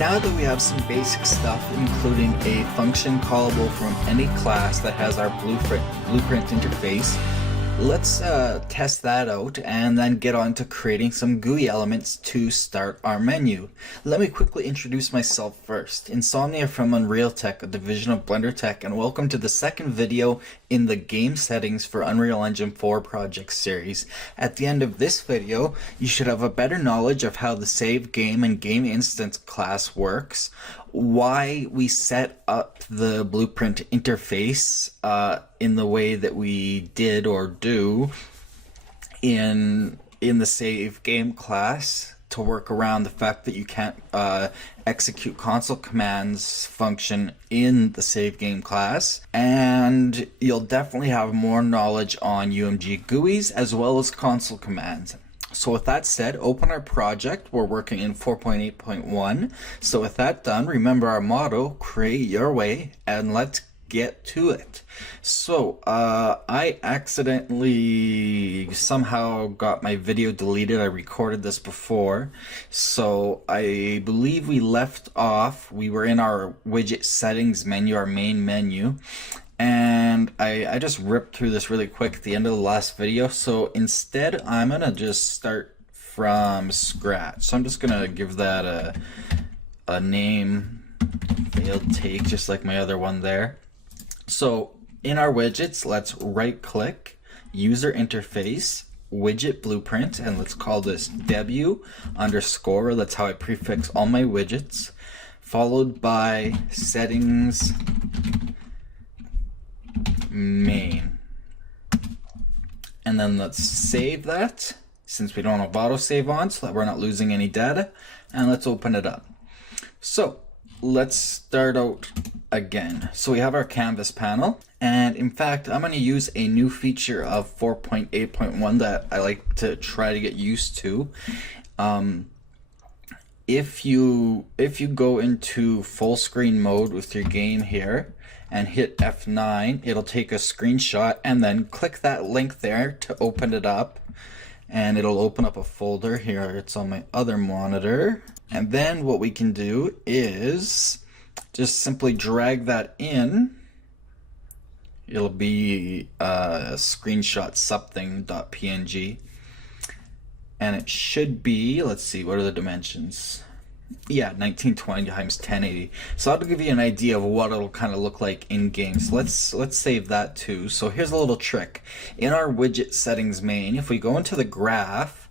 Now that we have some basic stuff, including a function callable from any class that has our blueprint interface, let's test that out and then get on to creating some GUI elements to start our menu. Let me quickly introduce myself first. Insomnia from Unreal Tech, a division of Blender Tech, and welcome to the second video in the Game Settings for Unreal Engine 4 project series. At the end of this video, you should have a better knowledge of how the SaveGame and GameInstance class works, why we set up the blueprint interface in the way that we did or do in the SaveGame class to work around the fact that you can't execute console commands function in the SaveGame class, and you'll definitely have more knowledge on UMG GUIs as well as console commands. So with that said, open our project. We're working in 4.8.1. So with that done, remember our motto, create your way, and let's get to it. So I accidentally somehow got my video deleted. I recorded this before. So I believe we left off, we were in our widget settings menu, our main menu. And I just ripped through this really quick at the end of the last video. So instead, I'm going to just start from scratch. So I'm just going to give that a name, failed take, just like my other one there. So in our widgets, let's right click, user interface, widget blueprint, and let's call this W underscore. That's how I prefix all my widgets, followed by settings main, and then let's save that since we don't have autosave on so that we're not losing any data, and let's open it up. So let's start out again. So we have our canvas panel, and in fact I'm going to use a new feature of 4.8.1 that I like to try to get used to. If you go into full screen mode with your game here and hit F9, it'll take a screenshot and then click that link there to open it up, and it'll open up a folder. Here it's on my other monitor, and then what we can do is just simply drag that in. It'll be a screenshot something.png, and it should be, let's see, what are the dimensions? Yeah, 1920 times 1080. So that'll give you an idea of what it'll kind of look like in game. So let's save that too. So here's a little trick. In our widget settings main, if we go into the graph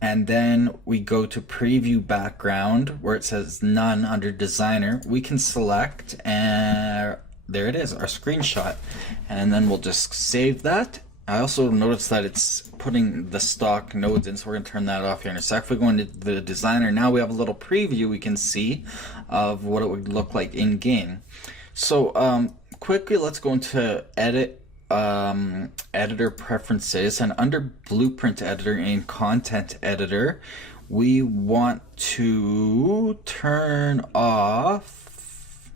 and then we go to preview background where it says none under designer, we can select, and there it is, our screenshot, and then we'll just save that. I also noticed that it's putting the stock nodes in, so we're going to turn that off here in a sec. If we go into the designer, now we have a little preview we can see of what it would look like in game. So quickly, let's go into edit, editor preferences, and under blueprint editor in content editor, we want to turn off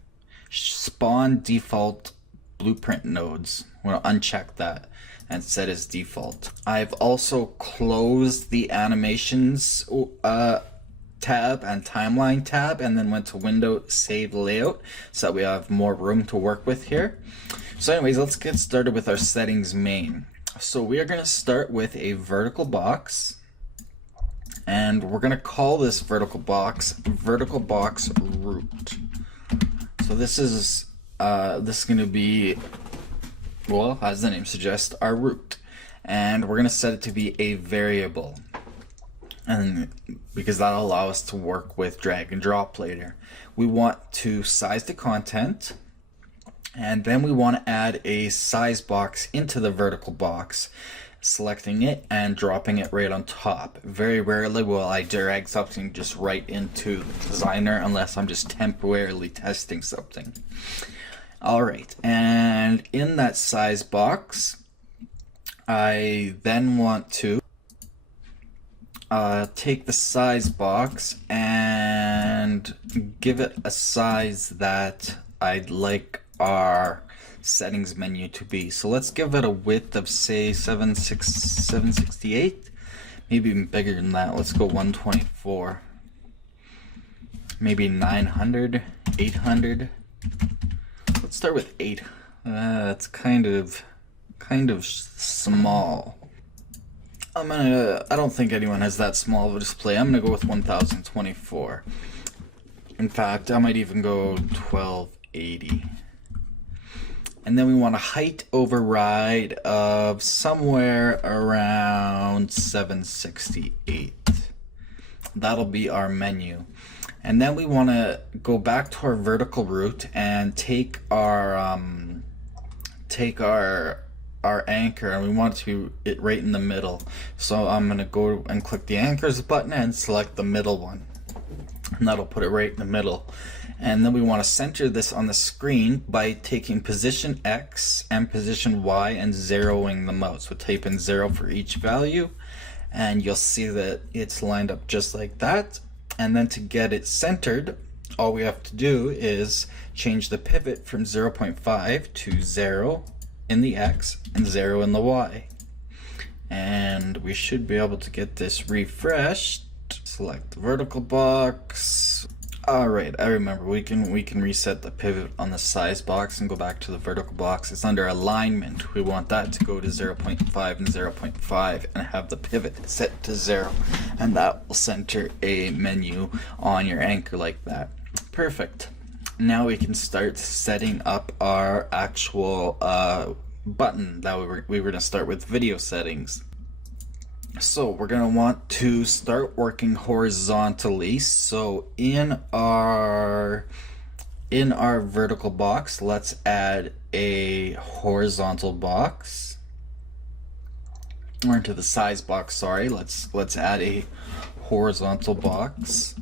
spawn default blueprint nodes. We're going to uncheck that and set as default. I've also closed the animations tab and timeline tab, and then went to window save layout so that we have more room to work with here. So anyways, let's get started with our settings main. So we are going to start with a vertical box, and we're going to call this vertical box root. So this is going to be, well, as the name suggests, our root, and we're going to set it to be a variable, and because that'll allow us to work with drag and drop later. We want to size the content, and then we want to add a size box into the vertical box, selecting it and dropping it right on top. Very rarely will I drag something just right into the designer unless I'm just temporarily testing something. Alright, and in that size box, I then want to take the size box and give it a size that I'd like our settings menu to be. So let's give it a width of, say, 768, maybe even bigger than that. Let's go 124. maybe 900, 800. Let's start with 8. That's kind of small. I don't think anyone has that small of a display. I'm gonna go with 1024. In fact, I might even go 1280. And then we want a height override of somewhere around 768. That'll be our menu. And then we want to go back to our vertical root and take our anchor, and we want it to be right in the middle. So I'm going to go and click the anchors button and select the middle one. And that'll put it right in the middle. And then we want to center this on the screen by taking position X and position Y and zeroing them out. So type in 0 for each value, and you'll see that it's lined up just like that. And then to get it centered, all we have to do is change the pivot from 0.5 to 0 in the X and 0 in the Y. And we should be able to get this refreshed. Select the vertical box. Alright, I remember we can reset the pivot on the size box and go back to the vertical box. It's under alignment. We want that to go to 0.5 and 0.5 and have the pivot set to 0. And that will center a menu on your anchor like that. Perfect. Now we can start setting up our actual button that we were going to start with video settings. So we're going to want to start working horizontally. So in our vertical box, let's add a horizontal box. Or into the size box, sorry. Let's add a horizontal box.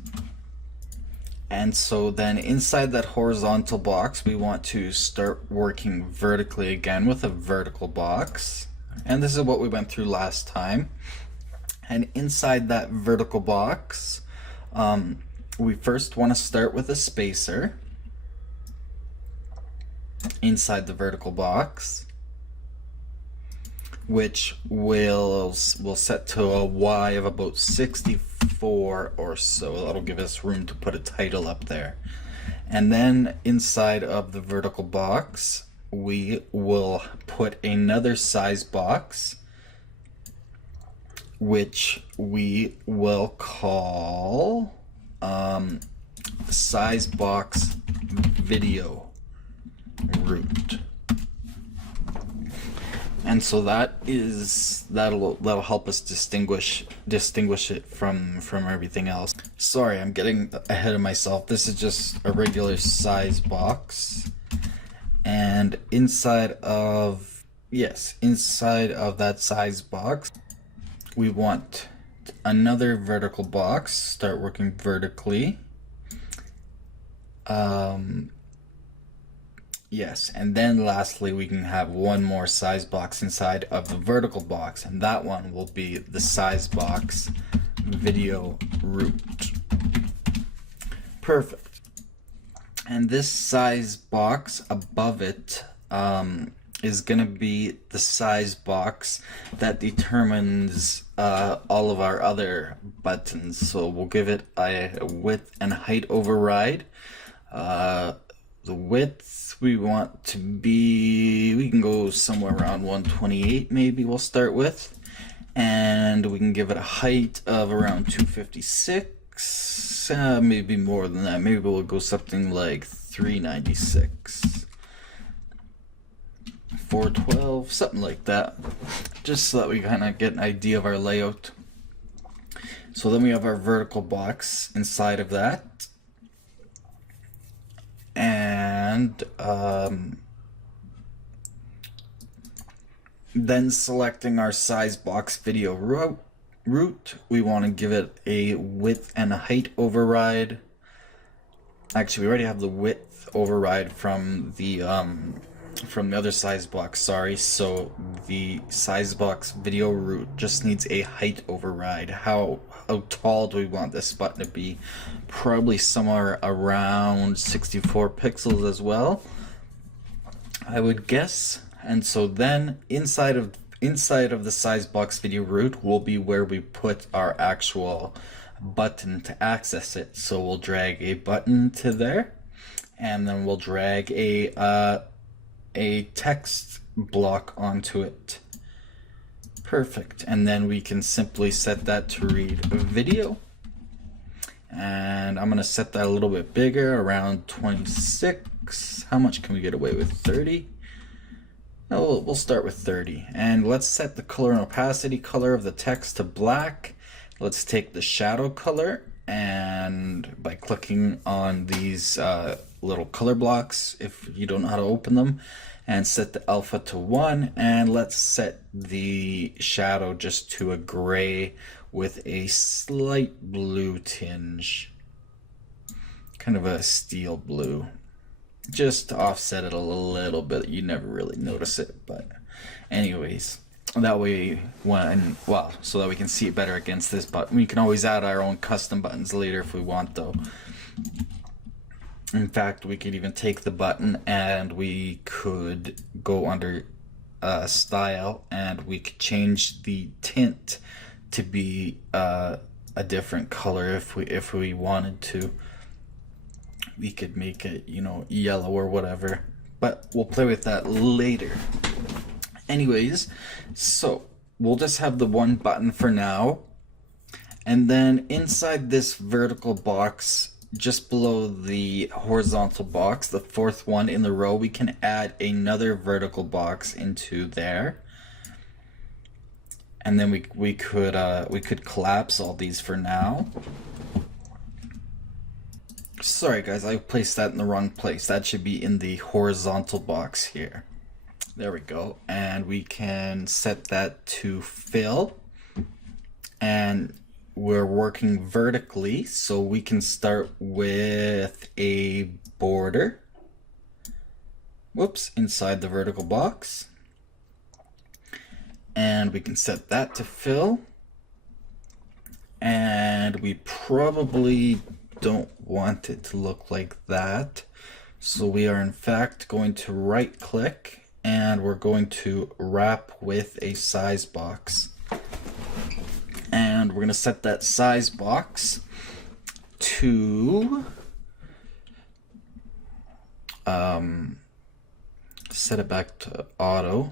And so then inside that horizontal box, we want to start working vertically again with a vertical box. And this is what we went through last time. And inside that vertical box, we first want to start with a spacer inside the vertical box, which we'll set to a Y of about 64 or so. That'll give us room to put a title up there. And then inside of the vertical box, we will put another size box, which we will call size box video root. And so that'll help us distinguish it from everything else. Sorry, I'm getting ahead of myself. This is just a regular size box. And inside of that size box, we want another vertical box. Start working vertically. Yes, and then lastly we can have one more size box inside of the vertical box, and that one will be the size box video root. Perfect. And this size box above it is going to be the size box that determines all of our other buttons. So we'll give it a width and height override. The width we want to be, we can go somewhere around 128 maybe we'll start with. And we can give it a height of around 256, maybe more than that. Maybe we'll go something like 396. 412, something like that, just so that we kind of get an idea of our layout. So then we have our vertical box inside of that, and then selecting our size box video root, we want to give it a width and a height override. Actually, we already have the width override from the other size box, sorry. So the size box video root just needs a height override. How tall do we want this button to be? Probably somewhere around 64 pixels as well, I would guess. And so then inside of the size box video root will be where we put our actual button to access it. So we'll drag a button to there, and then we'll drag a text block onto it. Perfect. And then we can simply set that to read video. And I'm going to set that a little bit bigger, around 26. How much can we get away with? 30? No, we'll start with 30. And let's set the color and opacity color of the text to black. Let's take the shadow color, and by clicking on these little color blocks, if you don't know how to open them, and set the alpha to 1, and let's set the shadow just to a gray with a slight blue tinge, kind of a steel blue, just to offset it a little bit. You never really notice it, but anyways, that way so that we can see it better against this button. We can always add our own custom buttons later if we want, though. In fact, we could even take the button and we could go under style, and we could change the tint to be a different color if we wanted to. We could make it, you know, yellow or whatever, but we'll play with that later. Anyways, so we'll just have the one button for now, and then inside this vertical box, just below the horizontal box, the fourth one in the row, we can add another vertical box into there. And then we could collapse all these for now. Sorry guys, I placed that in the wrong place. That should be in the horizontal box here. There we go. And we can set that to fill. And we're working vertically, so we can start with a border. Whoops, inside the vertical box. And we can set that to fill. And we probably don't want it to look like that. So we are in fact going to right click, and we're going to wrap with a size box. And we're going to set that size box to set it back to auto.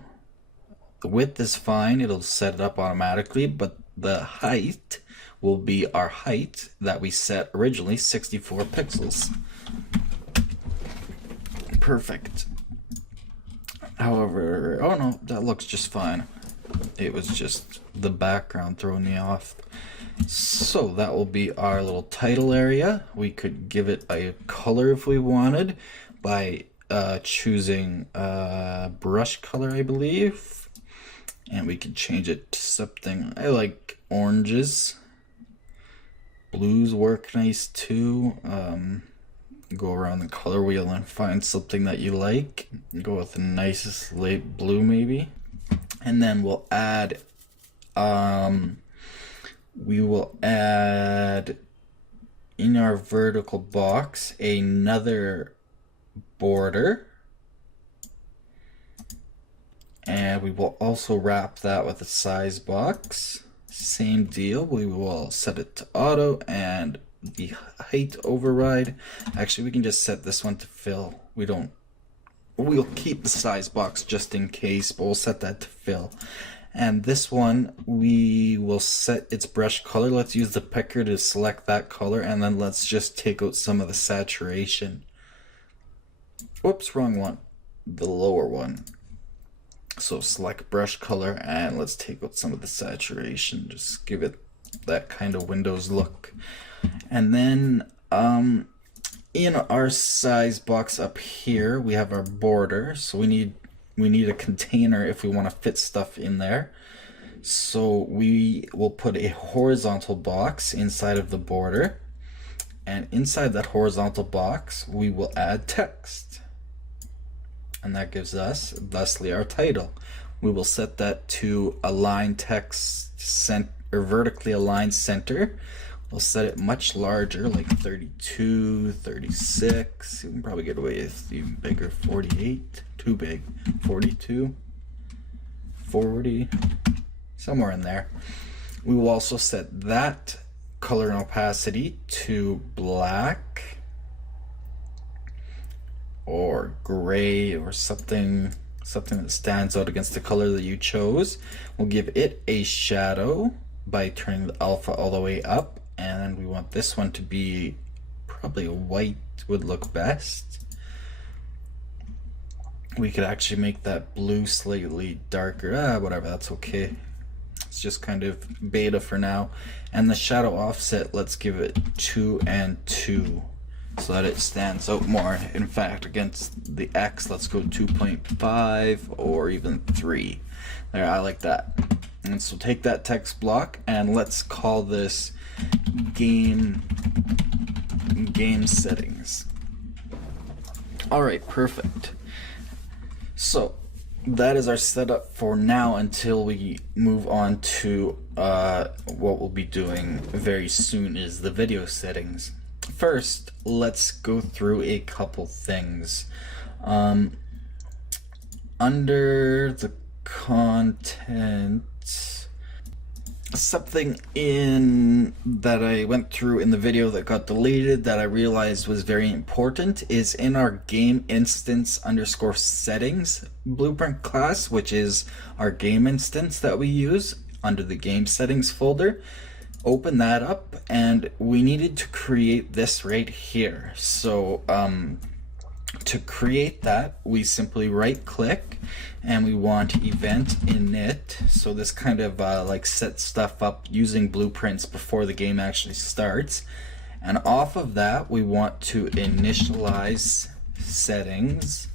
The width is fine, it'll set it up automatically, but the height will be our height that we set originally, 64 pixels. Perfect. However, oh no, that looks just fine. It was just the background throwing me off. So that will be our little title area. We could give it a color if we wanted by choosing brush color, I believe. And we could change it to something, I like oranges. Blues work nice too. Go around the color wheel and find something that you like. Go with the nicest light blue maybe. And then we'll add in our vertical box another border, and we will also wrap that with a size box. Same deal, we will set it to auto and the height override. Actually, we can just set this one to fill. We'll keep the size box just in case, but we'll set that to fill. And this one, we will set its brush color. Let's use the picker to select that color, and then let's just take out some of the saturation. Whoops, wrong one. The lower one. So select brush color, and let's take out some of the saturation. Just give it that kind of Windows look. And then in our size box up here, we have our border. So we need a container if we want to fit stuff in there. So we will put a horizontal box inside of the border, and inside that horizontal box we will add text, and that gives us thusly our title. We will set that to align text or vertically aligned center. We'll set it much larger, like 32, 36. You can probably get away with even bigger, 48, too big, 42, 40, somewhere in there. We will also set that color and opacity to black or gray or something that stands out against the color that you chose. We'll give it a shadow by turning the alpha all the way up, and we want this one to be probably white would look best. We could actually make that blue slightly darker. Whatever, that's okay. It's just kind of beta for now. And the shadow offset, let's give it 2 and 2 so that it stands out more. In fact, against the X, let's go 2.5 or even 3. There, I like that. And so take that text block and let's call this game settings. All right, perfect. So that is our setup for now until we move on to what we'll be doing very soon is the video settings. First, let's go through a couple things. Under the content, something in that I went through in the video that got deleted that I realized was very important is in our GameInstance_settings blueprint class, which is our game instance that we use under the game settings folder. Open that up, and we needed to create this right here. So to create that, we simply right click and we want event init. So this kind of like sets stuff up using blueprints before the game actually starts. And off of that, we want to initialize settings.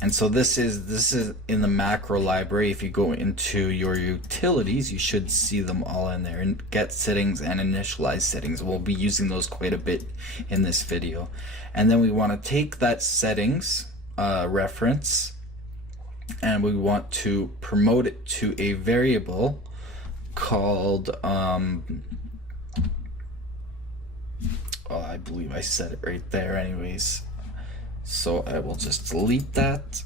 And so this is in the macro library. If you go into your utilities, you should see them all in there. And get settings and initialize settings. We'll be using those quite a bit in this video. And then we want to take that settings reference and we want to promote it to a variable called I believe I said it right there anyways. So I will just delete that.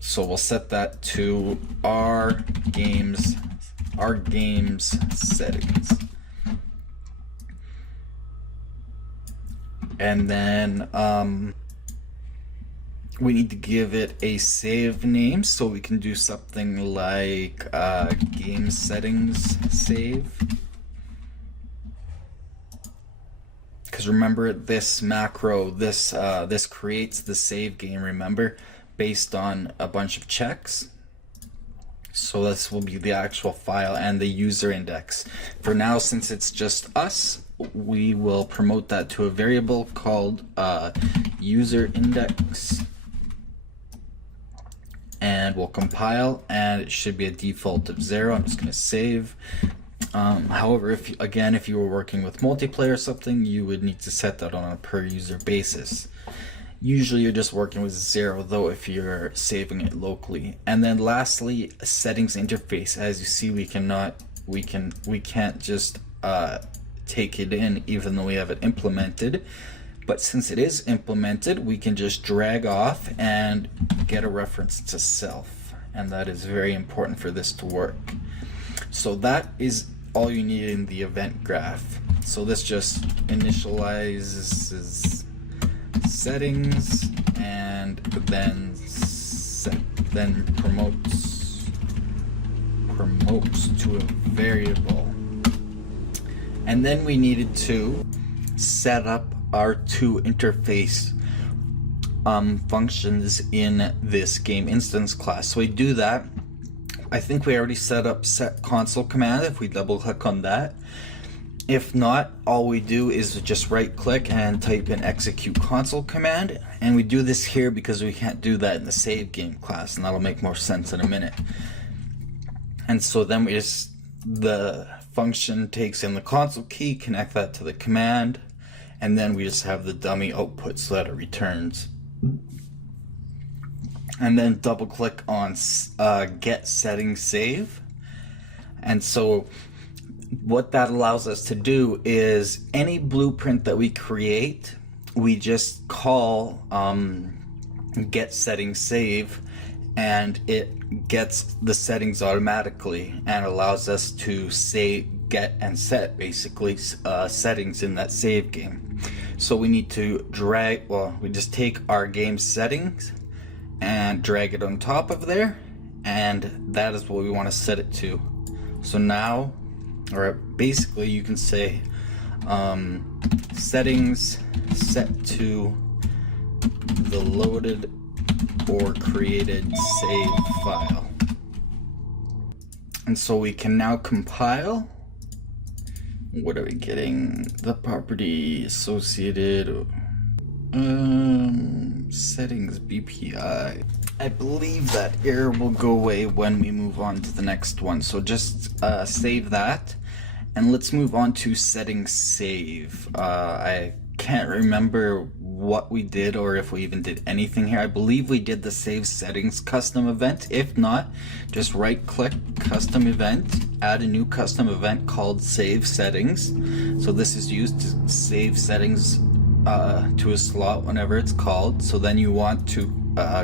So we'll set that to our games settings. And then we need to give it a save name, so we can do something like game settings save. Because remember, this macro, this creates the save game, remember, based on a bunch of checks. So this will be the actual file and the user index. For now, since it's just us, we will promote that to a variable called user index. And we'll compile, and it should be a default of 0. I'm just going to save. However, if you were working with multiplayer or something, you would need to set that on a per user basis. Usually you're just working with 0 though if you're saving it locally. And then lastly, a settings interface. As you see, we can't just take it in even though we have it implemented. But since it is implemented, we can just drag off and get a reference to self. And that is very important for this to work. So that is all you need in the event graph. So this just initializes settings and then promotes to a variable. And then we needed to set up our two interface functions in this game instance class. So we do that. I think we already set up set console command if we double click on that. If not, all we do is just right click and type in execute console command, and we do this here because we can't do that in the save game class, and that'll make more sense in a minute. And so then the function takes in the console key, connect that to the command, and then we just have the dummy output so that it returns. And then double click on get settings save. And so what that allows us to do is any blueprint that we create, we just call get settings save, and it gets the settings automatically and allows us to save, get, and set basically settings in that save game. So we need to drag, well, we just take our game settings and drag it on top of there, and that is what we want to set it to. So now, or basically you can say settings set to the loaded or created save file. And so we can now compile. What are we getting? The property associated settings BPI. I believe that error will go away when we move on to the next one. So just save that, and let's move on to settings save. I can't remember what we did or if we even did anything here. I believe we did the save settings custom event. If not, just right click custom event, add a new custom event called save settings. So this is used to save settings to a slot whenever it's called. So then you want to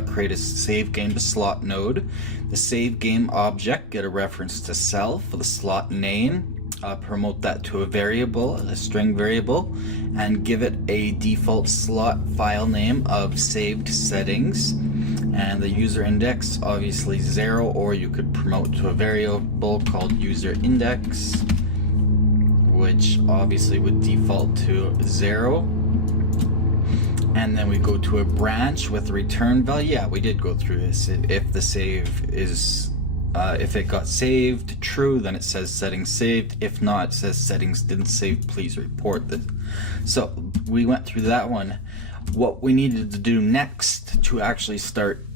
create a save game to slot node. The save game object, get a reference to self for the slot name. Promote that to a variable, a string variable, and give it a default slot file name of saved settings, and the user index obviously 0, or you could promote to a variable called user index, which obviously would default to 0. And then we go to a branch with a return value. Yeah, we did go through this. If the save is if it got saved true, then it says settings saved. If not, it says settings didn't save, please report this. So we went through that one. What we needed to do next to actually start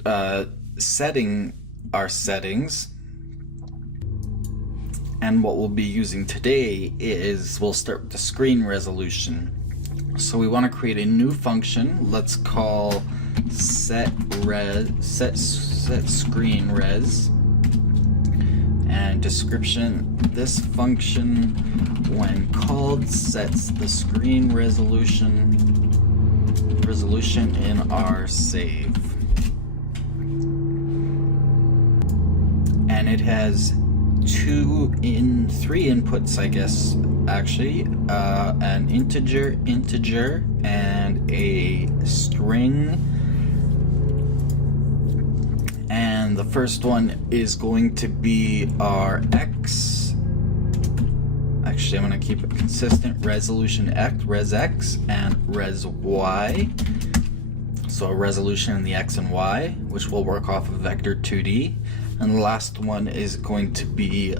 setting our settings, and what we'll be using today, is we'll start with the screen resolution. So we want to create a new function. Let's call set screen res. And description, this function when called sets the screen resolution in our save. And it has three inputs, I guess, actually, an integer, and a string. And the first one is going to be our x. Actually, I'm going to keep it consistent. Resolution x, res x, and res y. So a resolution in the x and y, which will work off of vector 2D. And the last one is going to be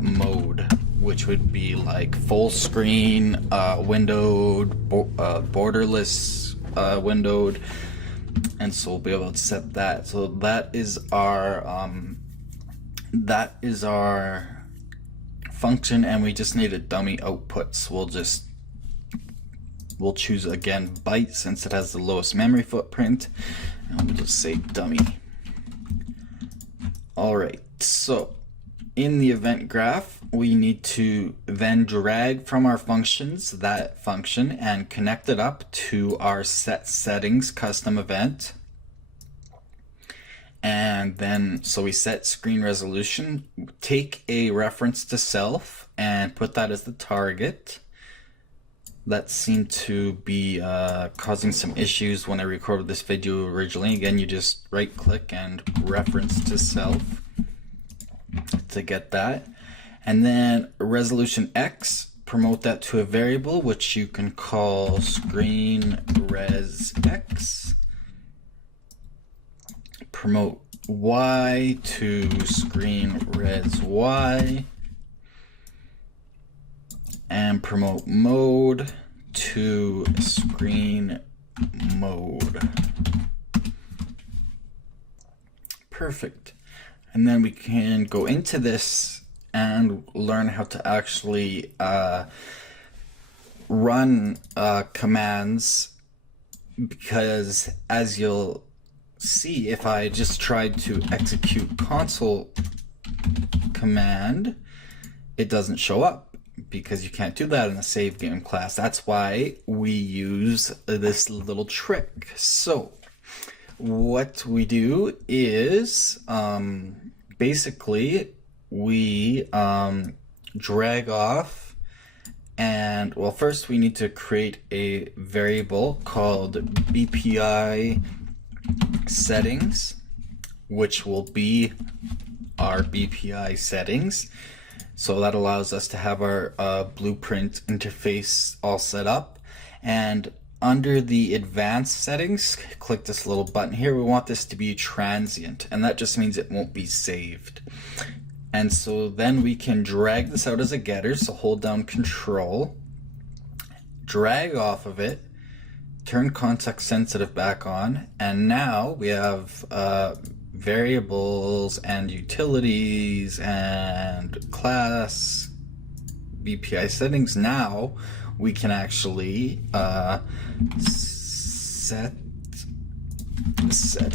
mode, which would be like full screen, windowed, borderless, windowed. And so we'll be able to set that. So that is our function, and we just need a dummy output. So we'll choose again byte since it has the lowest memory footprint, and we'll just say dummy. All right. So in the event graph, we need to then drag from our functions that function and connect it up to our set settings custom event. And then, so we set screen resolution, take a reference to self and put that as the target. That seemed to be causing some issues when I recorded this video originally. Again, you just right click and reference to self to get that. And then resolution X, promote that to a variable, which you can call screen res X. Promote Y to screen res Y. And promote mode to screen mode. Perfect. And then we can go into this and learn how to actually run commands, because as you'll see, if I just tried to execute console command, it doesn't show up, because you can't do that in the save game class. That's why we use this little trick. So what we do is basically we drag off, and well, first we need to create a variable called BPI settings, which will be our BPI settings. So that allows us to have our blueprint interface all set up. And under the advanced settings, click this little button here. We want this to be transient, and that just means it won't be saved. And so then we can drag this out as a getter. So hold down Control, drag off of it, turn context sensitive back on, and now we have variables and utilities and class BPI settings. Now we can actually set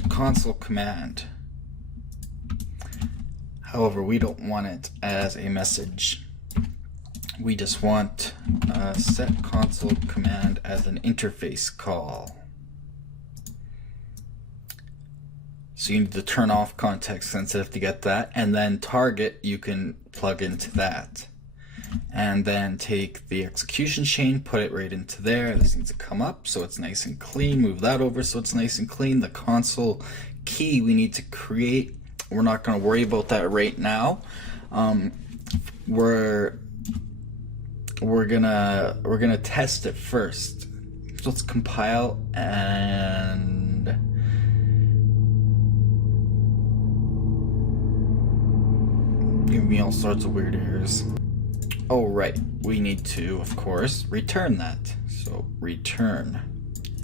console command. However, we don't want it as a message. We just want set console command as an interface call. So you need to turn off context sensitive to get that, and then target you can plug into that. And then take the execution chain, put it right into there. This needs to come up so it's nice and clean. Move that over so it's nice and clean. The console key we need to create, we're not going to worry about that right now. We're gonna test it first. So let's compile and give me all sorts of weird errors. Oh right, we need to, of course, return that. So return,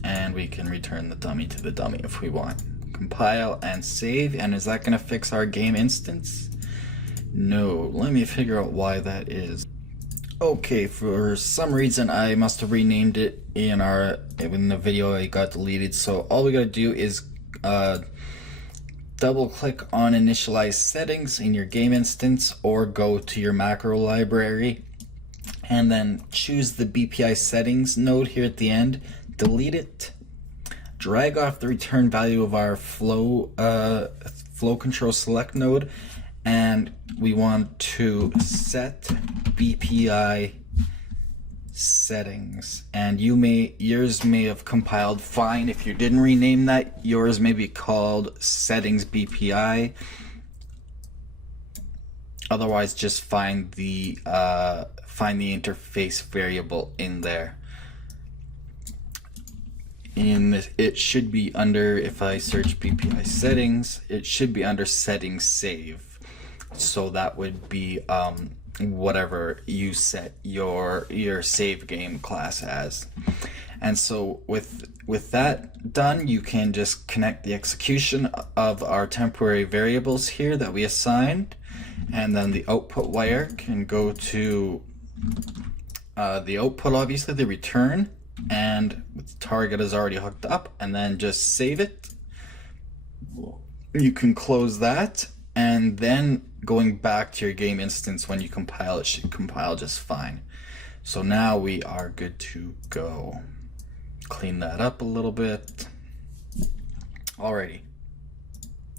and we can return the dummy to the dummy if we want. Compile and save, and is that going to fix our game instance? No, let me figure out why that is. Okay, for some reason I must have renamed it in the video. It got deleted, so all we gotta do is double click on initialize settings in your game instance, or go to your macro library and then choose the BPI settings node here at the end, delete it, drag off the return value of our flow control select node, and we want to set BPI settings. And yours may have compiled fine. If you didn't rename that, yours may be called settings BPI. Otherwise, just find the interface variable in there. It should be under, if I search BPI settings, it should be under settings save. So that would be whatever you set your save game class as. And so with that done, you can just connect the execution of our temporary variables here that we assigned, and then the output wire can go to the output, obviously the return, and the target is already hooked up, and then just save it. You can close that, and then going back to your game instance when you compile, it should compile just fine. So now we are good to go. Clean that up a little bit. Alrighty.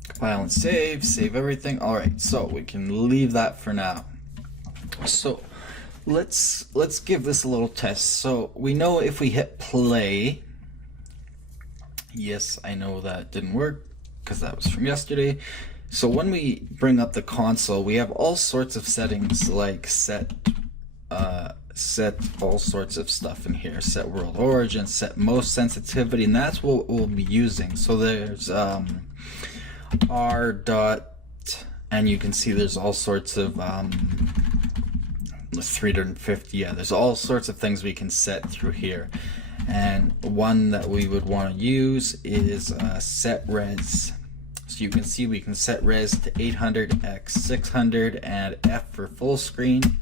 Compile and save everything. Alright, so we can leave that for now. So let's give this a little test. So we know if we hit play, yes, I know that didn't work because that was from yesterday. So when we bring up the console, we have all sorts of settings, like set all sorts of stuff in here. Set world origin, set most sensitivity, and that's what we'll be using. So there's R dot, and you can see there's all sorts of 350. Yeah, there's all sorts of things we can set through here. And one that we would want to use is set res. So you can see we can set res to 800x600 and F for full screen,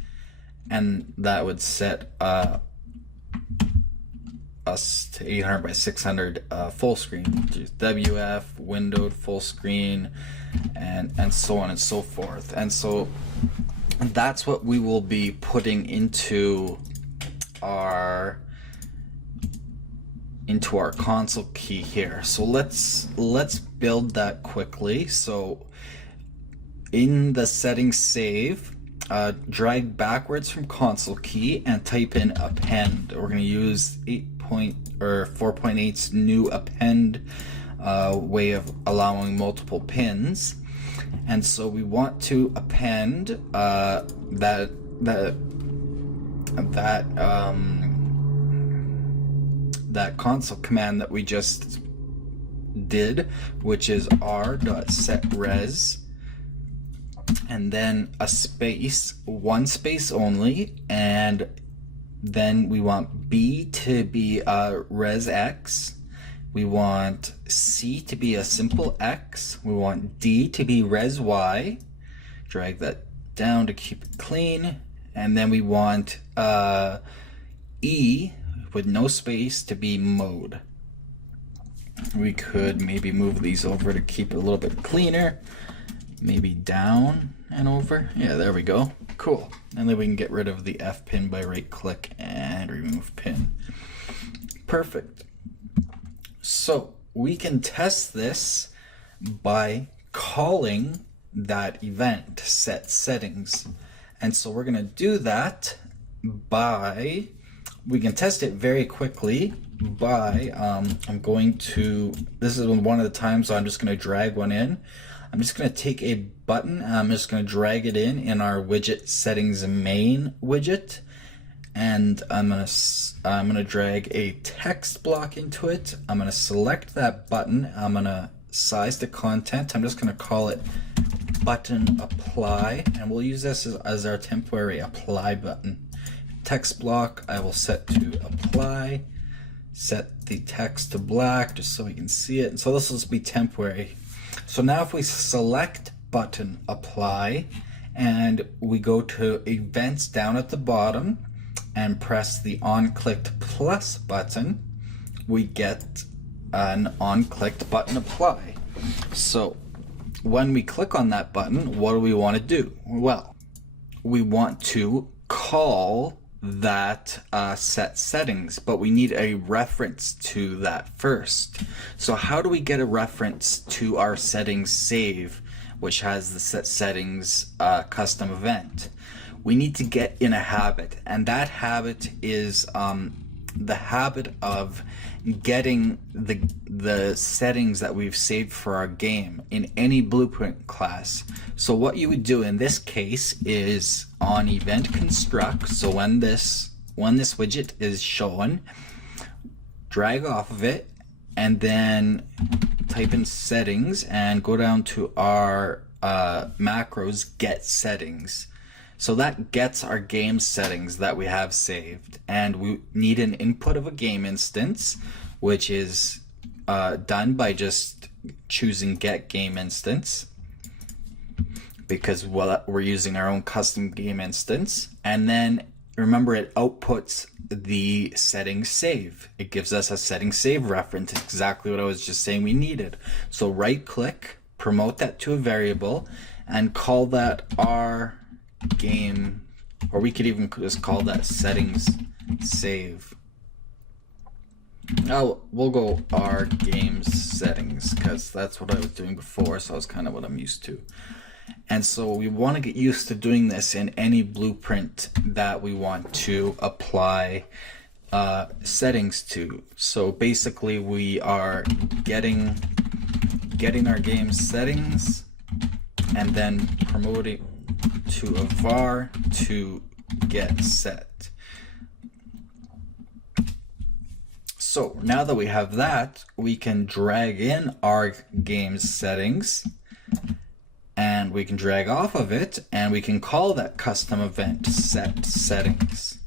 and that would set us to 800 by 600 full screen. WF, windowed, full screen, and so on and so forth. And so that's what we will be putting into our into our console key here. So let's build that quickly. So in the settings save, drag backwards from console key and type in append. We're going to use 4.8's new append way of allowing multiple pins. And so we want to append that console command that we just did, which is r.setRes, and then a space, one space only, and then we want B to be res X, we want C to be a simple X, we want D to be res Y, drag that down to keep it clean, and then we want E with no space to be mode. We could maybe move these over to keep it a little bit cleaner. Maybe down and over. Yeah, there we go. Cool. And then we can get rid of the F pin by right click and remove pin. Perfect. So we can test this by calling that event set settings. And so we're going to do that by, we can test it very quickly by, I'm going to, this is one of the times so I'm just going to drag one in. I'm just going to take a button and I'm just going to drag it in our widget settings main widget, and I'm going to drag a text block into it. I'm going to select that button. I'm going to size the content. I'm just going to call it button apply, and we'll use this as our temporary apply button. Text block I will set to apply, set the text to black just so we can see it, and so this will just be temporary. So now if we select button apply and we go to events down at the bottom and press the on-clicked plus button, we get an on-clicked button apply. So when we click on that button, what do we want to do? Well, we want to call that set settings, but we need a reference to that first. So how do we get a reference to our settings save, which has the set settings custom event? We need to get in a habit, and that habit is the habit of getting the settings that we've saved for our game in any blueprint class. So what you would do in this case is on event construct, so when this widget is shown, drag off of it and then type in settings and go down to our macros get settings. So that gets our game settings that we have saved, and we need an input of a game instance, which is done by just choosing get game instance, because we're using our own custom game instance. And then remember, it outputs the settings save. It gives us a settings save reference, exactly what I was just saying we needed. So right click, promote that to a variable, and call that our game, or we could even just call that settings save. We'll go our game settings because that's what I was doing before, so that's kind of what I'm used to. And so we want to get used to doing this in any blueprint that we want to apply settings to. So basically we are getting our game settings and then promoting to a var to get set. So now that we have that, we can drag in our game settings and we can drag off of it and we can call that custom event set settings.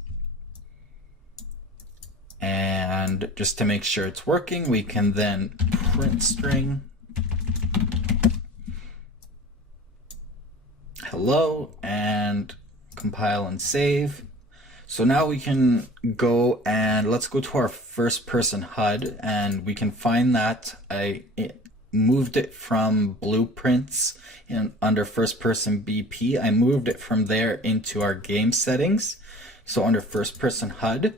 And just to make sure it's working, we can then print string hello and compile and save. So now we can go and let's go to our first person HUD, and we can find that I moved it from blueprints under first person BP. I moved it from there into our game settings. So under first person HUD,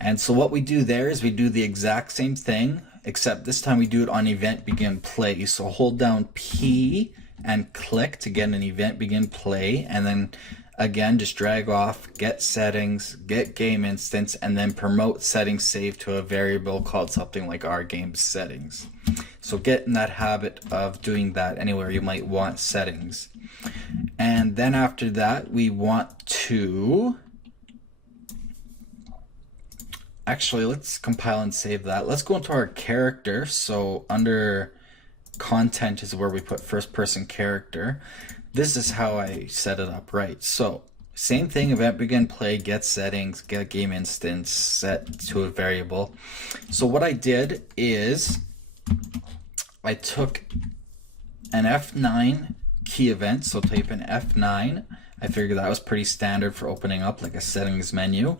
And so what we do there is we do the exact same thing, except this time we do it on event begin play. So hold down P and click to get an event begin play, and then again just drag off get settings, get game instance, and then promote settings saved to a variable called something like our game settings. So get in that habit of doing that anywhere you might want settings. And then after that we want to actually, let's compile and save that. Let's go into our character. So under content is where we put first person character. This is how I set it up, right? So same thing, event begin play, get settings, get game instance, set to a variable. So what I did is I took an F9 key event, so type in F9. I figured that was pretty standard for opening up like a settings menu.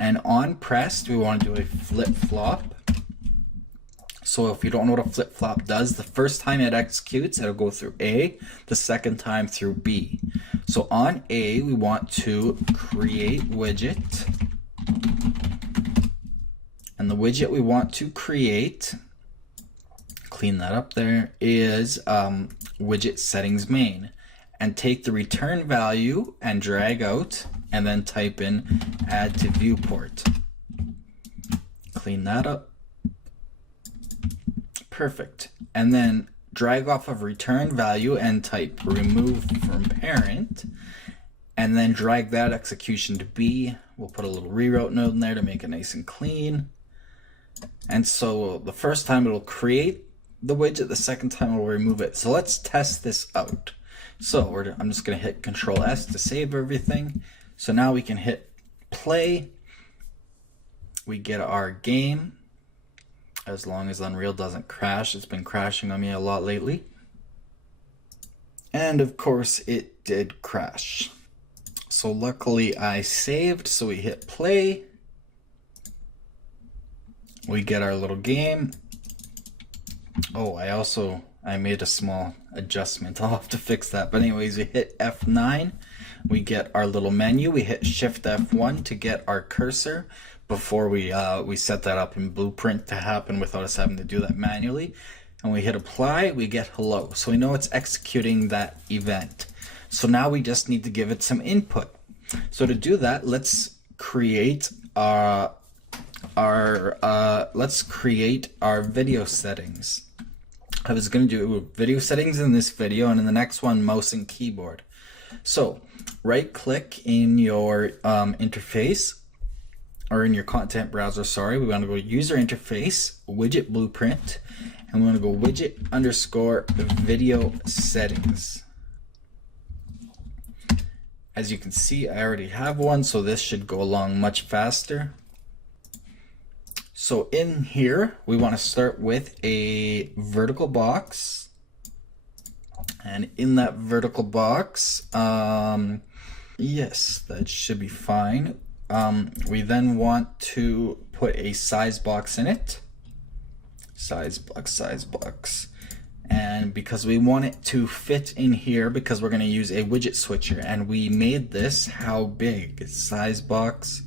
And on pressed, we want to do a flip-flop. So if you don't know what a flip-flop does, the first time it executes, it'll go through A, the second time through B. So on A, we want to create widget. And the widget we want to create, clean that up there, is widget settings main. And take the return value and drag out, and then type in add to viewport. Clean that up. Perfect. And then drag off of return value and type remove from parent, and then drag that execution to B. We'll put a little reroute node in there to make it nice and clean. And so the first time it'll create the widget, the second time it'll remove it. So let's test this out. So I'm just going to hit Control S to save everything. So now we can hit play. We get our game. As long as Unreal doesn't crash. It's been crashing on me a lot lately. And of course it did crash. So luckily I saved, so we hit play. We get our little game. Oh, I made a small adjustment. I'll have to fix that. But anyways, we hit F9. We get our little menu. We hit Shift F1 to get our cursor before we set that up in Blueprint to happen without us having to do that manually. And we hit apply, we get hello. So we know it's executing that event. So now we just need to give it some input. So to do that, let's create our video settings. I was going to do video settings in this video, and in the next one, mouse and keyboard. So right click in your interface, or in your content browser, sorry. We want to go user interface, widget blueprint, and we want to go widget underscore video settings. As you can see, I already have one, so this should go along much faster. So in here, we want to start with a vertical box. And in that vertical box, yes, that should be fine. We then want to put a size box in it. Size box. And because we want it to fit in here, because we're going to use a widget switcher, and we made this how big? Size box,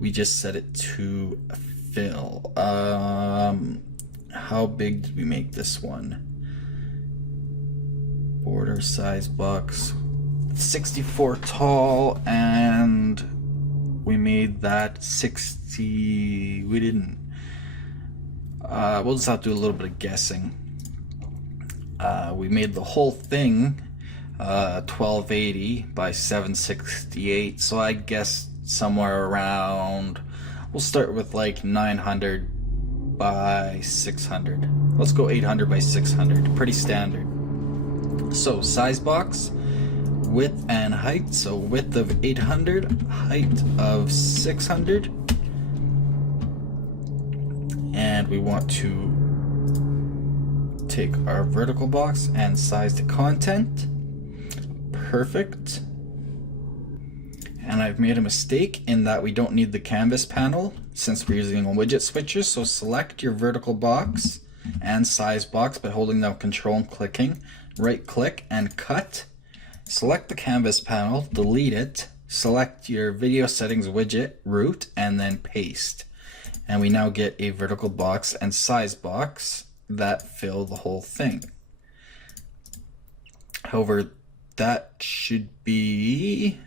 we just set it to fill. How big did we make this one? Border size box, 64 tall, and we made that 60. We didn't. We'll just have to do a little bit of guessing. We made the whole thing 1280 by 768, so I guess somewhere around, we'll start with like 900 by 600. Let's go 800 by 600, pretty standard. So size box, width and height, so width of 800, height of 600, and we want to take our vertical box and size to content. Perfect. And I've made a mistake in that we don't need the canvas panel since we're using a widget switcher. So select your vertical box and size box by holding down Control and clicking. Right click and cut. Select the canvas panel, delete it, select your video settings widget root, and then paste. And we now get a vertical box and size box that fill the whole thing. However, that should be,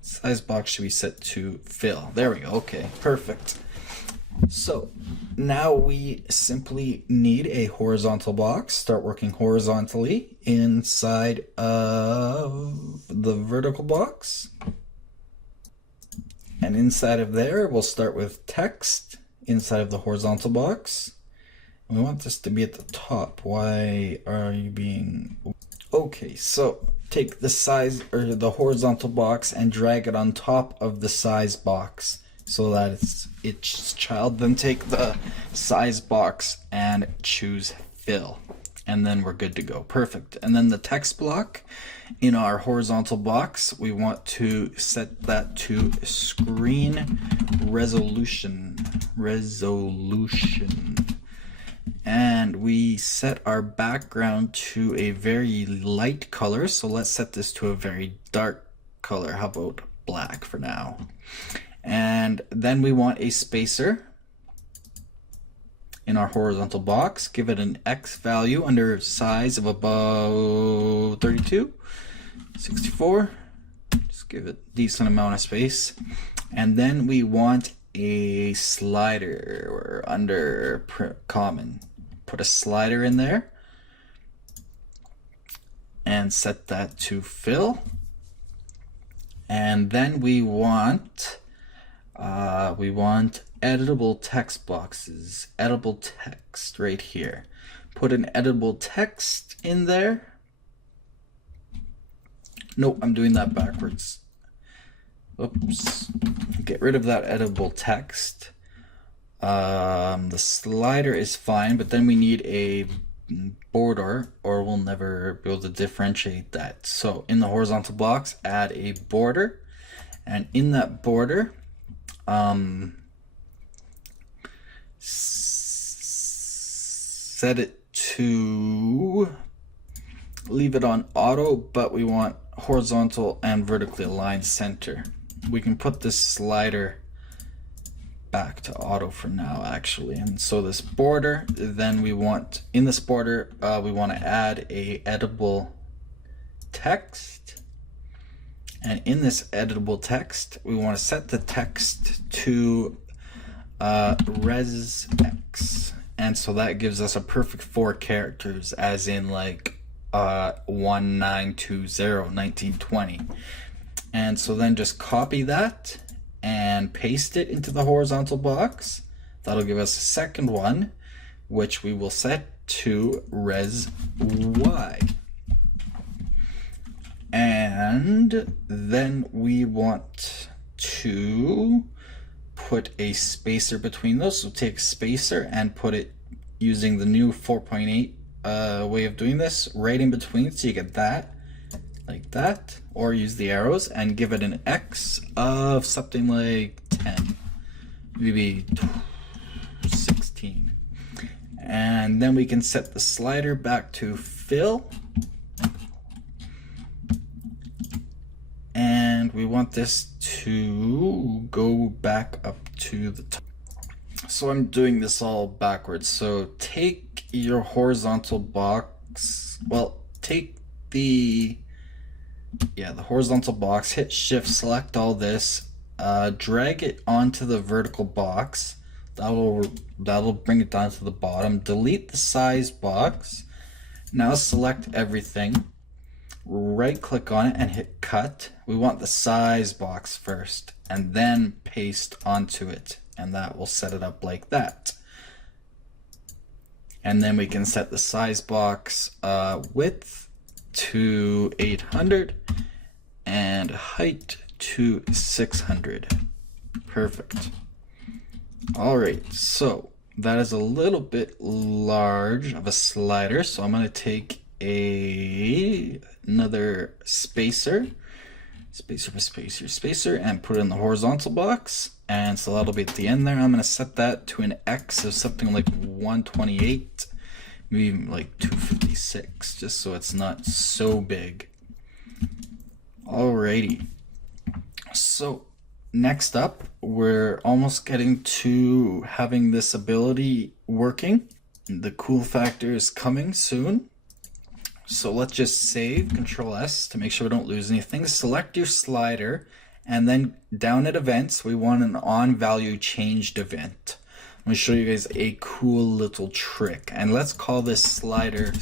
size box should be set to fill. There we go. Okay, perfect. So now we simply need a horizontal box. Start working horizontally inside of the vertical box. And inside of there, we'll start with text inside of the horizontal box. We want this to be at the top. Why are you being... Okay, so take the size or the horizontal box and drag it on top of the size box so that it's its child. Then take the size box and choose fill. And then we're good to go. Perfect. And then the text block in our horizontal box, we want to set that to screen resolution. And we set our background to a very light color. So let's set this to a very dark color. How about black for now? And then we want a spacer in our horizontal box. Give it an X value under size of about 32, 64. Just give it a decent amount of space. And then we want a slider under common. Put a slider in there and set that to fill. And then we want editable text boxes, editable text right here. Put an editable text in there. Nope, I'm doing that backwards. Oops. Get rid of that editable text. The slider is fine, but then we need a border or we'll never be able to differentiate that. So in the horizontal box, add a border, and in that border, set it to, leave it on auto, but we want horizontal and vertically aligned center. We can put this slider back to auto for now actually. And so this border, then we want, in this border, we want to add a editable text. And in this editable text, we want to set the text to res X. And so that gives us a perfect 4 characters, as in like 1920. And so then just copy that and paste it into the horizontal box. That'll give us a second one, which we will set to res Y. And then we want to put a spacer between those. So take spacer and put it using the new 4.8 way of doing this right in between, so you get that like that, or use the arrows and give it an X of something like 10, maybe 16. And then we can set the slider back to fill, and we want this to go back up to the top. So I'm doing this all backwards. So take your horizontal box, well, take the horizontal box, hit shift, select all this, drag it onto the vertical box. That'll bring it down to the bottom. Delete the size box. Now select everything, right click on it and hit cut. We want the size box first and then paste onto it, and that will set it up like that. And then we can set the size box width to 800 and height to 600. Perfect. All right, so that is a little bit large of a slider, so I'm going to take another spacer and put it in the horizontal box, and so that'll be at the end there. I'm going to set that to an X of something like 128, maybe even like 256, just so it's not so big. Alrighty, so next up, we're almost getting to having this ability working. The cool factor is coming soon. So let's just save, Control S to make sure we don't lose anything. Select your slider, and then down at events, we want an on value changed event. I'm going to show you guys a cool little trick, and let's call this slider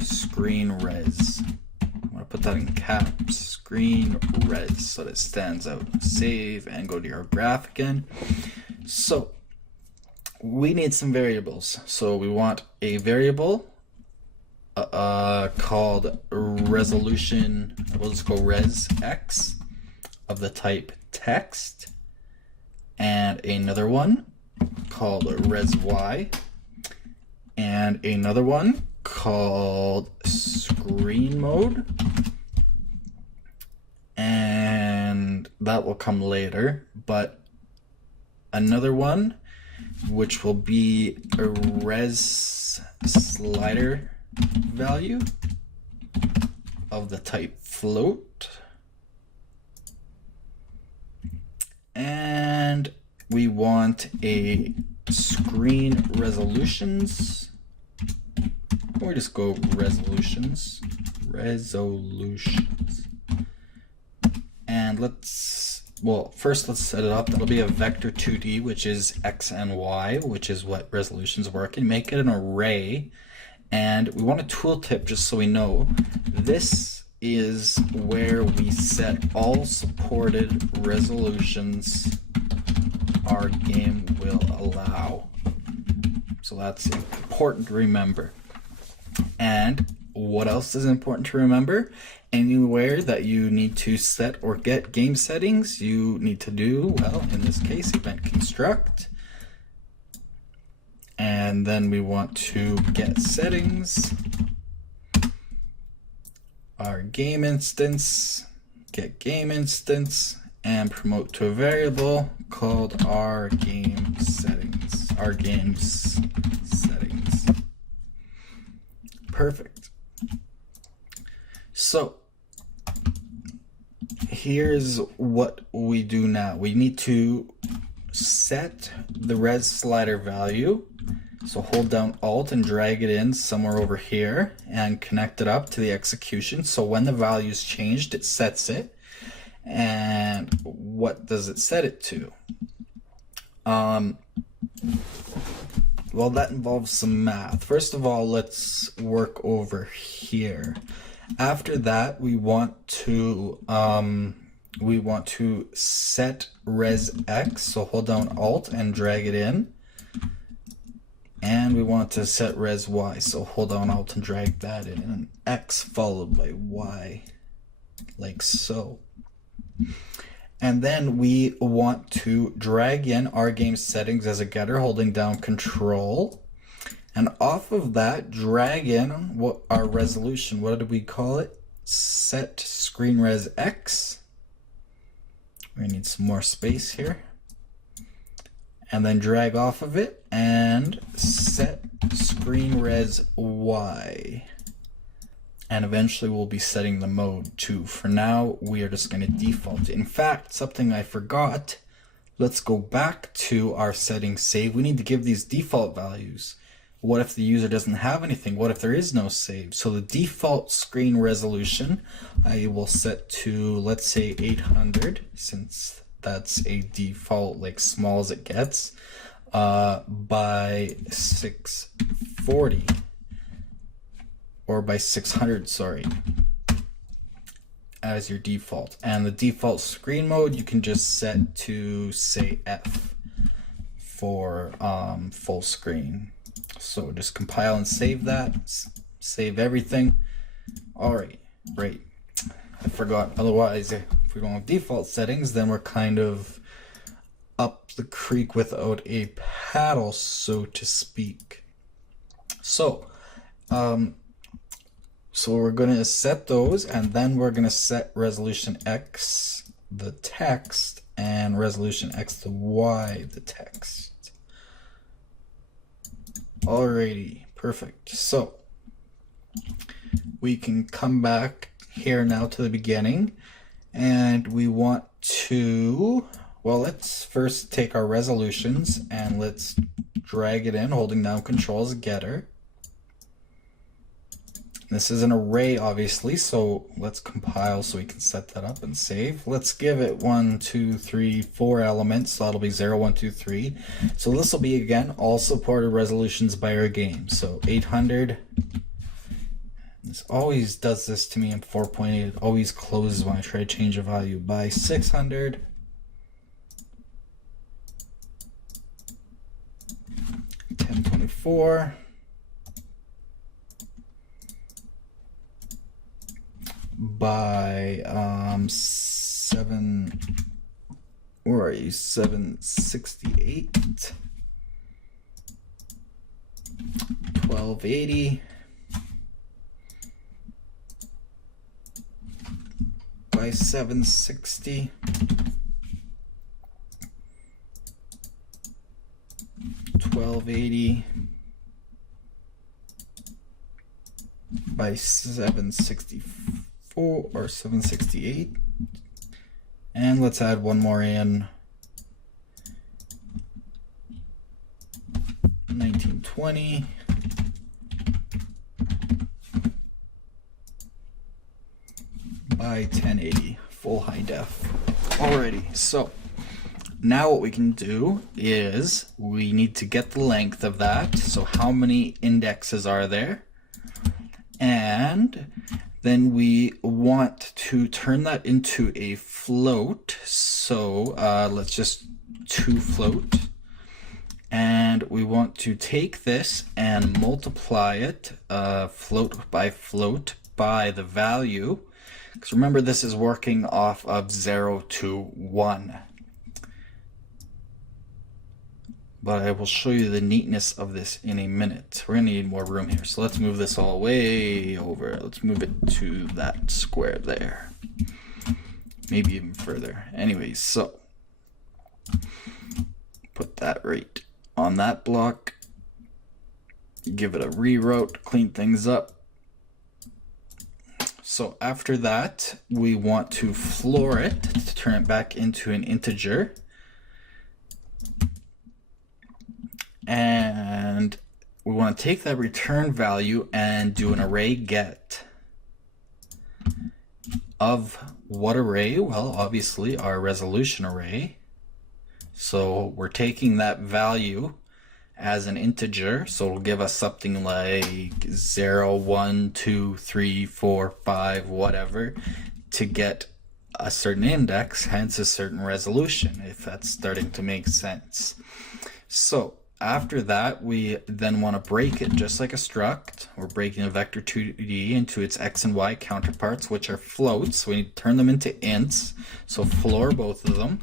screen res. I'm going to put that in caps, screen res, so that it stands out. Save and go to your graph again. So we need some variables. So we want a variable called resolution. We'll just go res x of the type text, and another one called res y, and another one called screen mode, and that will come later, but another one which will be a res slider value of the type float, and we want a screen resolutions, or just go resolutions, and first let's set it up. That'll be a vector 2D, which is x and y, which is what resolutions work, and make it an array. And we want a tooltip just so we know. This is where we set all supported resolutions our game will allow. So that's important to remember. And what else is important to remember? Anywhere that you need to set or get game settings, you need to do, well, in this case, event construct. And then we want to get settings, our game instance, get game instance, and promote to a variable called our game settings, our game's settings. Perfect. So here's what we do now. We need to set the res slider value. So hold down Alt and drag it in somewhere over here and connect it up to the execution. So when the value is changed, it sets it. And what does it set it to? Well, that involves some math. First of all, let's work over here. After that, we want to set res x. So hold down Alt and drag it in. And we want to set res y, so hold down Alt and drag that in, and x followed by y, like so. And then we want to drag in our game settings as a getter, holding down Control, and off of that, drag in what our resolution, what did we call it? Set screen res x. We need some more space here. And then drag off of it and set screen res y. And eventually we'll be setting the mode too. For now, we are just going to default. In fact, something I forgot, let's go back to our settings save. We need to give these default values. What if the user doesn't have anything? What if there is no save? So the default screen resolution, I will set to, let's say 800, since that's a default, like small as it gets, by 640, or by 600, sorry, as your default. And the default screen mode you can just set to, say, F for full screen. So just compile and save that, save everything. All right, great. I forgot. Otherwise, if we don't have default settings, then we're kind of up the creek without a paddle, so to speak. So we're going to set those, and then we're going to set resolution X, the text, and resolution X to Y, the text. Alrighty, perfect. So we can come back here now to the beginning, and we want to, well, let's first take our resolutions and let's drag it in, holding down Control as getter. This is an array, obviously, so let's compile so we can set that up and save. Let's give it 1, 2, 3, 4 elements, so that'll be 0, 1, 2, 3. So this will be, again, all supported resolutions by our game. So 800. This always does this to me in 4.8. It always closes when I try to change a value. By 600. $1024. By 768. 1280. By 760. 1280. By 764 or 768. And let's add one more in. 1920. By 1080, full high def. Alrighty, so now what we can do is we need to get the length of that. So how many indexes are there? And then we want to turn that into a float. So let's just float. And we want to take this and multiply it float by the value. Because remember, this is working off of 0 to 1. But I will show you the neatness of this in a minute. We're going to need more room here. So let's move this all way over. Let's move it to that square there. Maybe even further. Anyways, so put that right on that block. Give it a reroute, clean things up. So after that, we want to floor it to turn it back into an integer. And we want to take that return value and do an array get. Of what array? Well, obviously our resolution array. So we're taking that value as an integer, so it'll give us something like 0, 1, 2, 3, 4, 5, whatever, to get a certain index, hence a certain resolution, if that's starting to make sense. So after that, we then want to break it just like a struct. We're breaking a vector 2D into its x and y counterparts, which are floats. We need to turn them into ints, so floor both of them.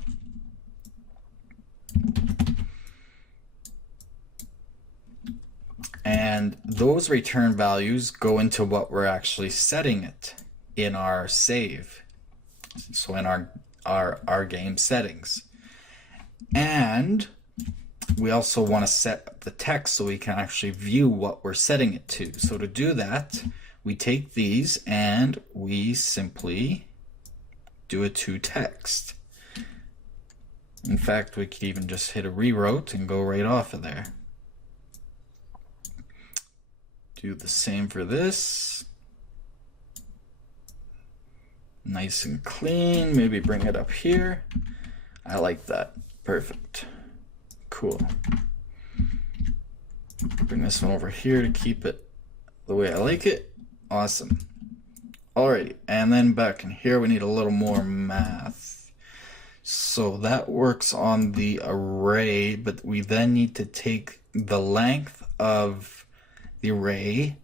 And those return values go into what we're actually setting it in our save. So in our game settings. And we also want to set the text so we can actually view what we're setting it to. So to do that, we take these and we simply do a toText. In fact, we could even just hit a rewrote and go right off of there. Do the same for this. Nice and clean. Maybe bring it up here. I like that. Perfect. Cool. Bring this one over here to keep it the way I like it. Awesome. Alrighty, and then back in here we need a little more math. So that works on the array, but we then need to take the length of the array.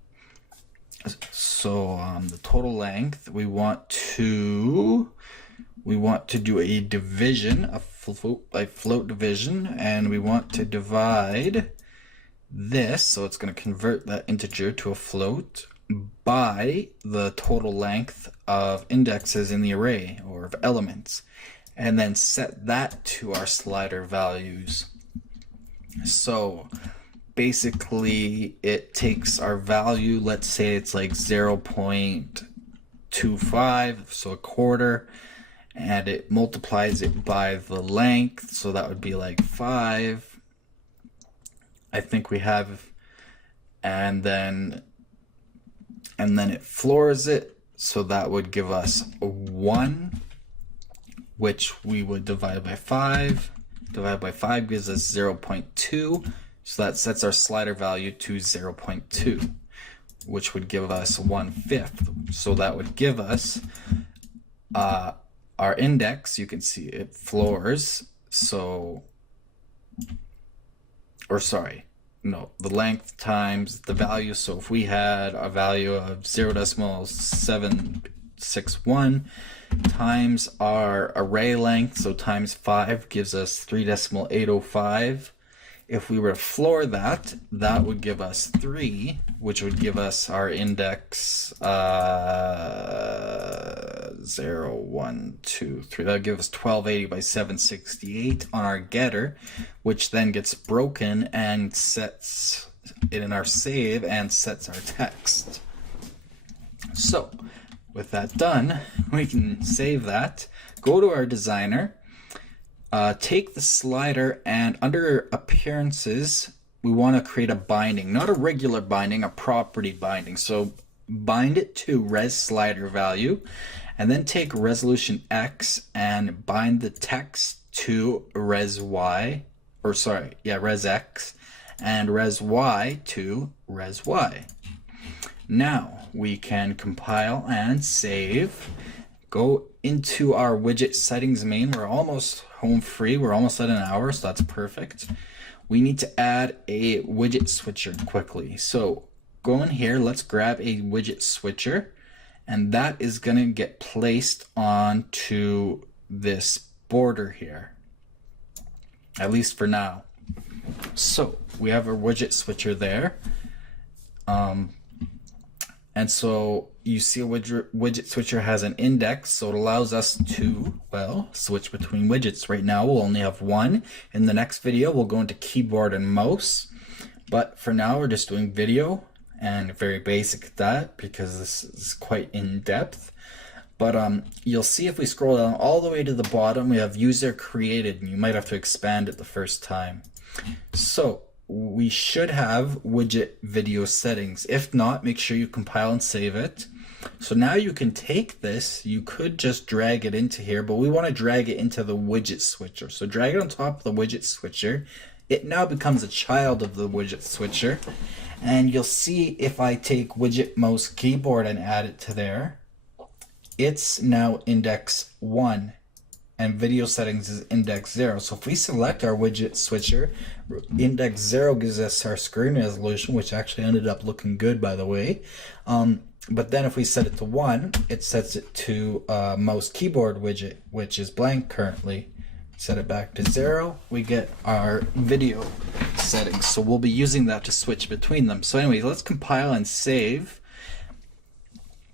So the total length, we want to do a division, a float division, and we want to divide this, so it's going to convert that integer to a float, by the total length of indexes in the array, or of elements, and then set that to our slider values. So basically it takes our value, let's say it's like 0.25, so a quarter, and it multiplies it by the length, so that would be like 5. I think we have, and then it floors it, so that would give us a 1, which we would divide by 5. Divided by 5 gives us 0.2, so that sets our slider value to 0.2, which would give us 1/5. So that would give us our index. You can see it floors, so, or sorry, no, the length times the value. So if we had a value of 0.761 times our array length, so times 5 gives us 3.805. If we were to floor that, that would give us 3, which would give us our index 0, 1, 2, 3. That would give us 1280 by 768 on our getter, which then gets broken and sets it in our save and sets our text. So with that done, we can save that, go to our designer, take the slider, and under appearances, we want to create a binding, not a regular binding, a property binding. So bind it to res slider value, and then take resolution X and bind the text to res Y, or sorry, yeah, res X, and res Y to res Y. Now we can compile and save. Go into our widget settings main. We're almost home free. We're almost at an hour, so that's perfect. We need to add a widget switcher quickly. So go in here, let's grab a widget switcher, and that is going to get placed onto this border here, at least for now. So we have a widget switcher there. And so you see a widget switcher has an index, so it allows us to, well, switch between widgets. Right now we'll only have one. In the next video we'll go into keyboard and mouse, but for now we're just doing video, and very basic at that because this is quite in-depth. But you'll see if we scroll down all the way to the bottom, we have user created, and you might have to expand it the first time. So we should have widget video settings. If not, make sure you compile and save it. So now you can take this, you could just drag it into here, but we want to drag it into the widget switcher. So drag it on top of the widget switcher. It now becomes a child of the widget switcher. And you'll see if I take widget mouse keyboard and add it to there, it's now index 1. And video settings is index 0. So if we select our widget switcher, index 0 gives us our screen resolution, which actually ended up looking good, by the way. But then if we set it to 1, it sets it to mouse keyboard widget, which is blank currently. Set it back to 0, we get our video settings. So we'll be using that to switch between them. So anyway, let's compile and save.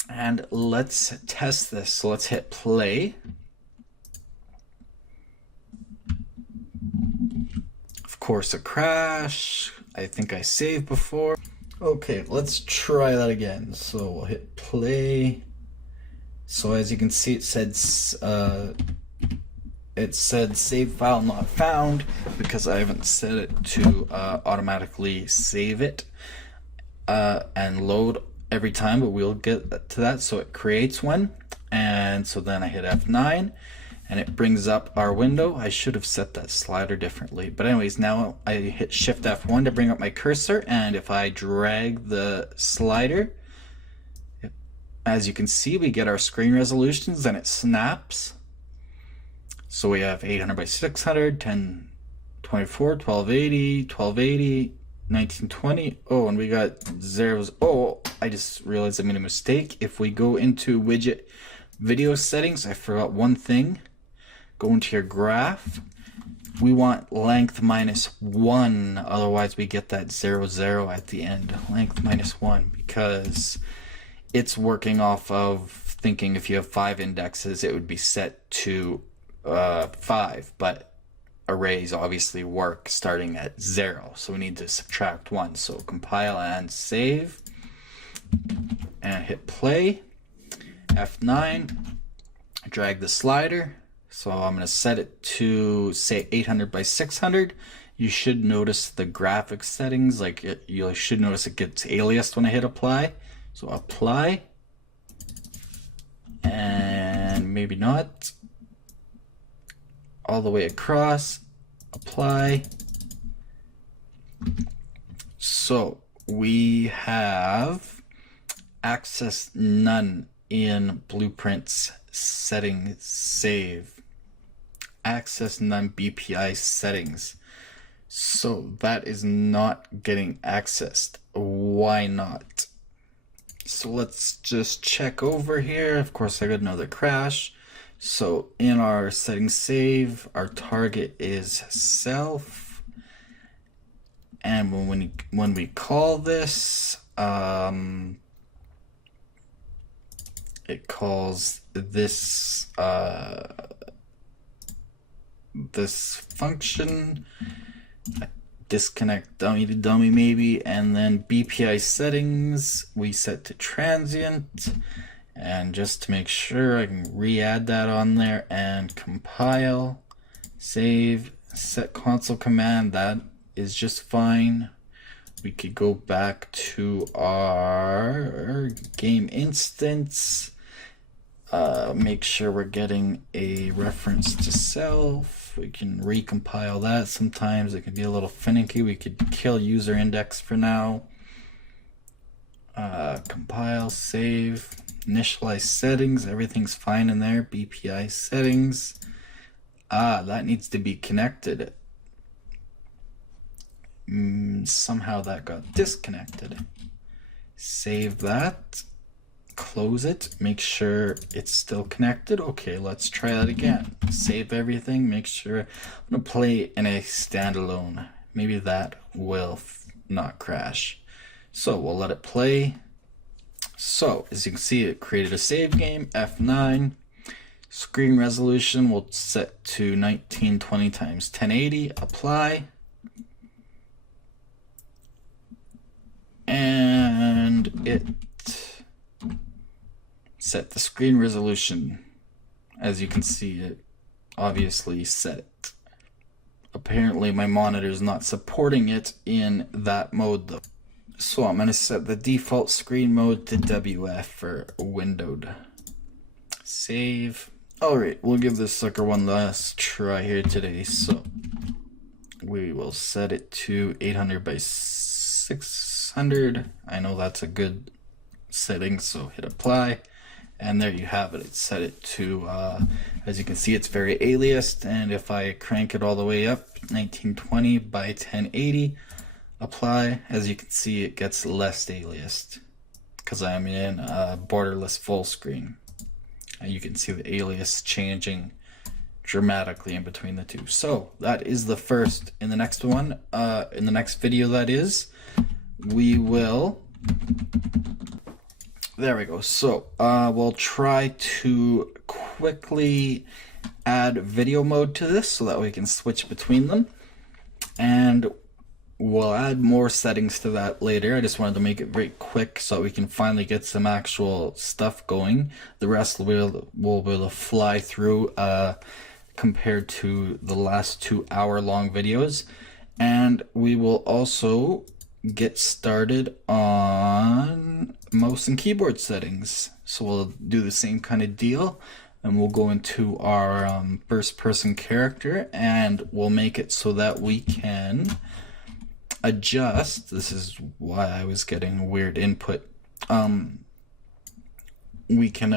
And let's test this. So let's hit play. Of course, a crash. I think I saved before. Okay, let's try that again. So we'll hit play. So as you can see, it said save file not found because I haven't set it to automatically save it and load every time, but we'll get to that. So it creates one, and so then I hit F9 and it brings up our window. I should have set that slider differently, but anyways, now I hit Shift F1 to bring up my cursor, and if I drag the slider, as you can see, we get our screen resolutions and it snaps. So we have 800 by 600, 1024, 1280, 1280, 1920. Oh, and we got zeros. Oh, I just realized I made a mistake. If we go into widget video settings, I forgot one thing. Go into your graph. We want length -1, otherwise we get that 0, 0 at the end. Length -1, because it's working off of thinking if you have 5 indexes, it would be set to 5, but arrays obviously work starting at 0, so we need to subtract 1. So compile and save, and hit play, F9. drag the slider. So I'm going to set it to say 800 by 600. You should notice the graphics settings, like you should notice it gets aliased when I hit apply. So apply, and maybe not, all the way across, apply. So we have access none in Blueprint's settings save. Access none BPI settings. So that is not getting accessed. Why not? So let's just check over here. Of course, I got another crash. So in our settings save, our target is self. And when we call this, it calls this this function disconnect dummy to dummy maybe, and then BPI settings we set to transient, and just to make sure I can re-add that on there and compile, save, set console command. That is just fine. We could go back to our game instance, make sure we're getting a reference to self. We can recompile that. Sometimes it can be a little finicky. We could kill user index for now. Compile, save, initialize settings. Everything's fine in there. BPI settings. That needs to be connected. Somehow that got disconnected. Save that. Close it, make sure it's still connected. Okay, let's try that again. Save everything, make sure. I'm gonna play in a standalone. Maybe that will not crash. So we'll let it play. So as you can see, it created a save game, F9. Screen resolution we'll set to 1920 times 1080. Apply. And it set the screen resolution. As you can see, it obviously set. Apparently my monitor is not supporting it in that mode though. So I'm going to set the default screen mode to WF for windowed. Save. Alright, we'll give this sucker one last try here today. So we will set it to 800 by 600. I know that's a good setting, so hit apply. And there you have it. It's set it to, as you can see, it's very aliased. And if I crank it all the way up, 1920 by 1080, apply, as you can see, it gets less aliased because I'm in borderless full screen. And you can see the alias changing dramatically in between the two. So that is the first. In the next one, in the next video, that is, we will. There we go. So we'll try to quickly add video mode to this so that we can switch between them. And we'll add more settings to that later. I just wanted to make it very quick so we can finally get some actual stuff going. The rest will be able to fly through compared to the last 2-hour-long videos. And we will also get started on mouse and keyboard settings. So we'll do the same kind of deal, and we'll go into our first person character, and we'll make it so that we can adjust. This is why I was getting weird input. We can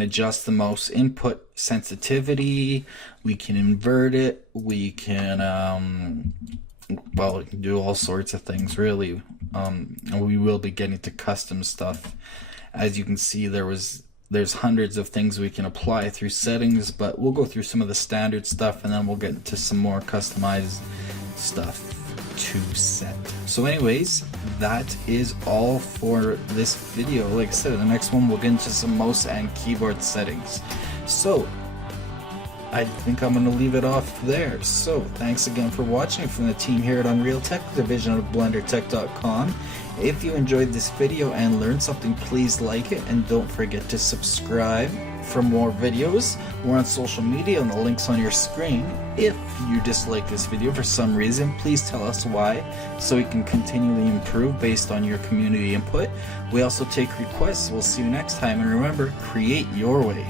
adjust the mouse input sensitivity, we can invert it, we can well, we can do all sorts of things really. And we will be getting to custom stuff. As you can see, there's hundreds of things we can apply through settings, but we'll go through some of the standard stuff, and then we'll get into some more customized stuff to set. So anyways, that is all for this video. Like I said, in the next one we'll get into some mouse and keyboard settings. So I think I'm going to leave it off there. So thanks again for watching from the team here at Unreal Tech, division of BlenderTech.com. If you enjoyed this video and learned something, please like it, and don't forget to subscribe for more videos. We're on social media and the links on your screen. If you dislike this video for some reason, please tell us why, so we can continually improve based on your community input. We also take requests. We'll see you next time, and remember, create your way.